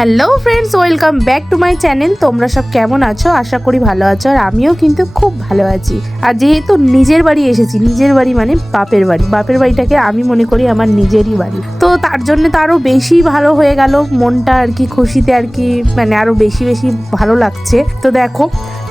Hello friends, welcome back to my channel. তোমরা সব কেমন আছো? আশা করি ভালো আছো, আর আমিও কিন্তু খুব ভালো আছি। আর যেহেতু নিজের বাড়ি এসেছি, নিজের বাড়ি মানে বাপের বাড়ি, বাপের বাড়িটাকে আমি মনে করি আমার নিজেরই বাড়ি, তো তার জন্য তো আরও বেশি ভালো হয়ে গেল মনটা আর কি, খুশিতে আর কি, মানে আরও বেশি বেশি ভালো লাগছে। তো দেখো,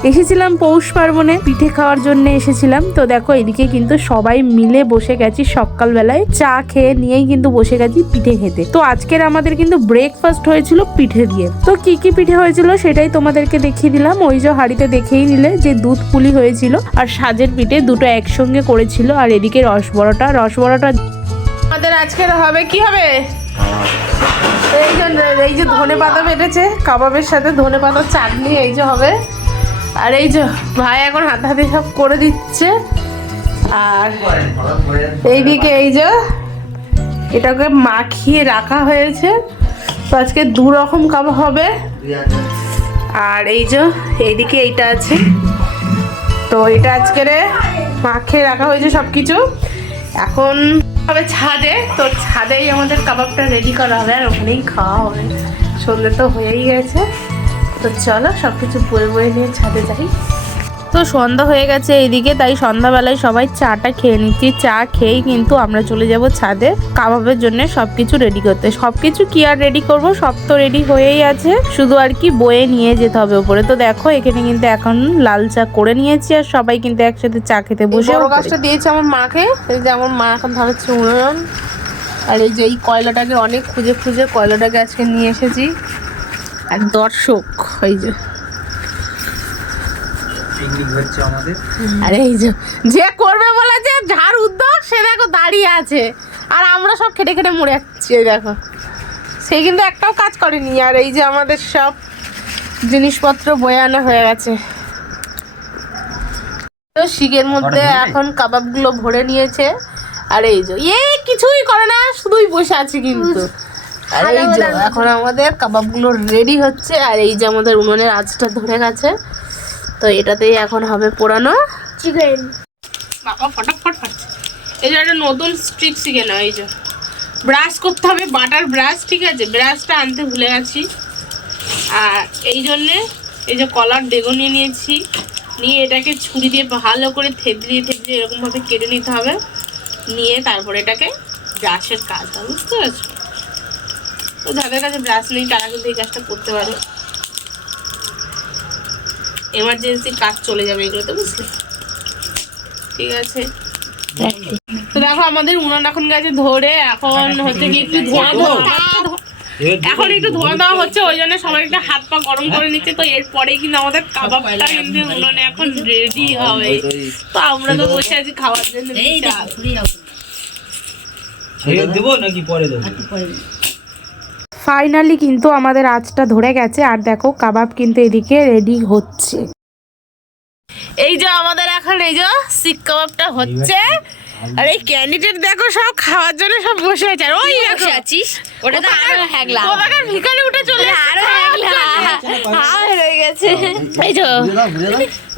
এসেছিলাম পৌষ পার্বণে পিঠে খাওয়ার জন্য এসেছিলাম। তো দেখো, এদিকে কিন্তু সবাই মিলে বসে গেছি, সকালবেলায় চা খেয়ে নিয়েই কিন্তু বসে গেছি পিঠে খেতে। তো আজকের আমাদের কিন্তু ব্রেকফাস্ট হয়েছিল পিঠে দিয়ে। তো কি কি পিঠে হয়েছিল সেটাই তোমাদেরকে দেখিয়ে দিলাম। ওই যে হাঁড়িতে দেখেই নিলে যে দুধ পুলি হয়েছিল আর সাজের পিঠে, দুটো একসঙ্গে করেছিল। আর এদিকে রসবড়াটা আমাদের আজকের হবে কি হবে, এই যে ধনে পাতা বেটেছে কাবাবের সাথে, ধনে পাতার চাটনি এই যে হবে। আর এই যে ভাই এখন হাতে হাতে সব করে দিচ্ছে। আর এইদিকে এই যে এটাকে মাখিয়ে রাখা হয়েছে। তো আজকে দু রকম কাবাব হবে। আর এই যে এইদিকে এইটা আছে, তো এটা আজকে মাখিয়ে রাখা হয়েছে সব কিছু। এখন হবে ছাদে, তো ছাদেই আমাদের কাবাবটা রেডি করা হবে আর ওখানেই খাওয়া হবে। সন্ধ্যে তো হয়েই গেছে, তো চলো সব কিছু বয়ে বয়ে নিয়ে ছাদে যাই। তো সন্ধ্যা হয়ে গেছে এইদিকে, তাই সন্ধ্যাবেলায় সবাই চাটা খেয়ে নিচ্ছি। চা খেয়েই কিন্তু আমরা চলে যাব ছাদে কাবাবের জন্য সব কিছু রেডি করতে। সব কিছু কি আর রেডি করব, সব তো রেডি হয়েই আছে, শুধু আর কি বয়ে নিয়ে যেতে হবে উপরে। তো দেখো এখানে কিন্তু এখন লাল চা করে নিয়েছি আর সবাই কিন্তু একসাথে চা খেতে বসে। বড় গাছটা দিয়েছে আমার মাকে, এই যে আমার মা এখন ধরেছে উনুন। আর এই যে এই কয়লাটাকে অনেক খুঁজে খুঁজে কয়লাটাকে আজকে নিয়ে এসেছি। আর দর্শক এই যে, আরে এই যে করবে বলেছে ঝাড় উদ্যোগ, সে দেখো দাঁড়িয়ে আছে, আর আমরা সব খেটে খেটে মরে যাচ্ছি। এই দেখো, সে কিন্তু একটাও কাজ করেনি। আর এই যে আমাদের সব জিনিসপত্র বয়ে আনা হয়ে গেছে। তো শিকের মধ্যে এখন কাবাবগুলো ভরে নিয়েছে। আর এই যে কিছুই করে না, শুধুই বসে আছে কিন্তু। আর এই যে এখন আমাদের কাবাবগুলো রেডি হচ্ছে। আর এই যে আমাদের উনুনের আঁচটা ধরে গেছে, তো এটাতেই এখন হবে পোড়ানো চিকেন। বাবা ফটাফট ফাটছে। এই যে একটা নতুন স্ট্রিক চিকেন, এই যে ব্রাশ করতে হবে, বাটার ব্রাশ, ঠিক আছে, ব্রাশটা আনতে ভুলে গেছি। আর এই জন্যে এই যে কলার বেগুন নিয়ে নিয়েছি, নিয়ে এটাকে ছুরি দিয়ে ভালো করে থেতলিয়ে থেতলিয়ে এরকমভাবে কেটে নিতে হবে, নিয়ে তারপরে এটাকে ব্রাশের কাজ হবে, বুঝতে পারছো? তো যাদের কাছে ব্রাশ নেই তারা কিন্তু এই কাজটা করতে পারো, এমার্জেন্সি কাজ চলে যাবে এগুলোতে, বুঝলে? ঠিক আছে। তো দেখো আমাদের উনান এখন গেছে ধরে, এখন হচ্ছে কি একটু ধোয়া দেওয়া হচ্ছে, ওই জন্য সবাই একটু হাত পা গরম করে নিচ্ছে। তো এরপরে কিন্তু আমাদের কাবাবটা কিন্তু উনানে এখন রেডি হবে। তো আমরা তো বসে আছি খাওয়ার জন্য। ফাইনালি কিন্তু আমাদের আঁচটা ধরে গেছে। আর দেখো কাবাব কিন্তু এদিকে রেডি হচ্ছে। এই যে আমাদের এখন এই যে শিক কাবাবটা হচ্ছে। আর এই ক্যান্ডিডেট দেখো সব খাওয়ার জন্য সব বসে আছে। আর ওই বসে আছিস, ওটা তো আরো হ্যাগলা, ওটাকার ভিখারি উঠে চলে আরো হ্যাগলা হয়ে গেছে। এই যে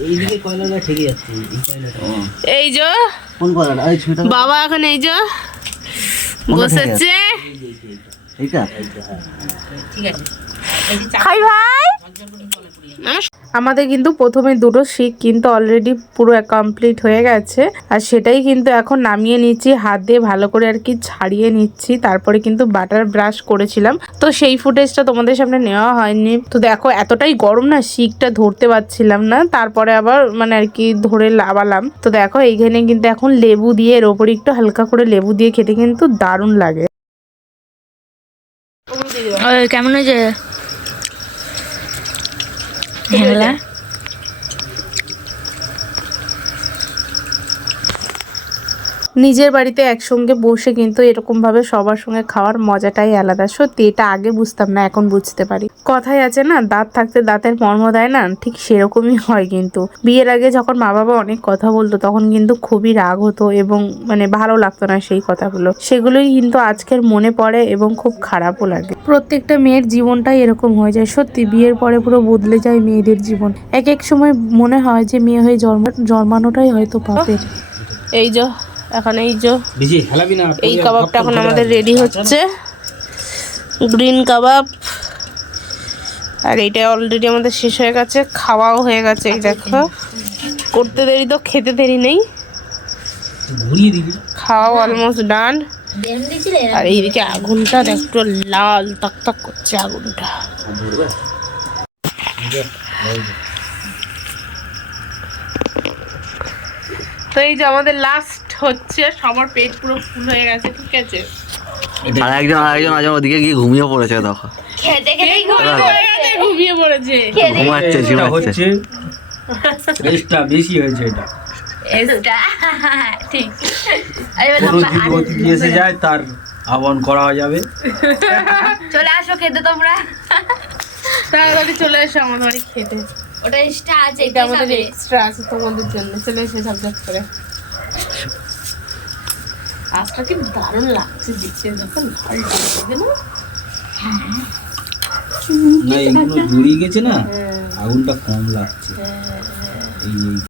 এইদিকে কয়লাটা ঠিকই আছে, এই কয়লাটা, এই যে কোন কয়লাটা, এই ছুটা বাবা এখন এই যে বসেছে। এইটা ঠিক আছে, খাই ভাই। আমাদের কিন্তু প্রথমে দুটো শিক কিন্তু অলরেডি পুরো কমপ্লিট হয়ে গেছে। আর সেটাই কিন্তু এখন নামিয়ে নিচ্ছি, হাত দিয়ে ভালো করে আর কি ছাড়িয়ে নিচ্ছি। তারপরে কিন্তু বাটার ব্রাশ করেছিলাম, তো সেই ফুটেজটা তোমাদের সামনে নেওয়া হয়নি। তো দেখো এতটাই গরম না, শিকটা ধরতে পারছিলাম না, তারপরে আবার মানে আর কি ধরে লাগালাম। তো দেখো এইখানে কিন্তু এখন লেবু দিয়ে, এর ওপরে একটু হালকা করে লেবু দিয়ে খেতে কিন্তু দারুণ লাগে। কেমন হয়েছে? নিজের বাড়িতে একসঙ্গে বসে কিন্তু এরকম ভাবে সবার সঙ্গে খাওয়ার মজাটাই আলাদা। সত্যি এটা আগে বুঝতাম না, এখন বুঝতে পারি। কথাই আছে না, দাঁত থাকতে দাঁতের মর্ম দেয় না, ঠিক সেরকমই হয়। কিন্তু বিয়ের আগে যখন মা বাবা অনেক কথা বলতো তখন কিন্তু খুবই রাগ হতো এবং মানে ভালো লাগতো না সেই কথাগুলো, সেগুলোই কিন্তু আজকের মনে পড়ে এবং খুব খারাপও লাগে। প্রত্যেকটা মেয়ের জীবনটাই এরকম হয়ে যায়, সত্যি বিয়ের পরে পুরো বদলে যায় মেয়েদের জীবন। এক এক সময় মনে হয় যে মেয়ে হয়ে জন্মানোটাই হয়তো পাপের। এই যে এখন এই যে এই কাবাবটা এখন আমাদের রেডি হচ্ছে, গ্রিন কাবাব। আর এইটা অলরেডি আমাদের শেষ হয়ে গেছে, খাওয়াও হয়ে গেছে। এই দেখো, করতে দেরি তো খেতে দেরি নেই। ঘুরিয়ে দিবি। খাওয়াও অলমোস্ট ডান। আর এইদিকে আগুনটা একটু লাল তাক তাক করছে আগুনটা। তো এই যে আমাদের লাস্ট হচ্ছে, সবার পেট পুরো ফুল হয়ে গেছে, ঠিক আছে। আর একজন আজ ওদিকে গিয়ে ঘুমিয়ে পড়েছে, দেখো ঘুমিয়ে পড়েছে, ঘুমাচ্ছে হচ্ছে রেস্টটা বেশি হয়েছে এটা। ঠিক কোনো যদি অতিথি এসে যায় তার আহ্বান করা যাবে। চলে আসো খেতে তোমরা, তাড়াতাড়ি চলে এসো আমাদের বাড়ি খেতে। ওটা এক্সট্রা আছে, এটা আমাদের এক্সট্রা আছে তোমাদের জন্য, চলে এসে ঝপঝপ করে। আজটা কি দারুণ লাগছে দেখতে, যখন লাল লাগবে না। না এগুলো জুড়িয়ে গেছে না, আগুনটা কম লাগছে। এই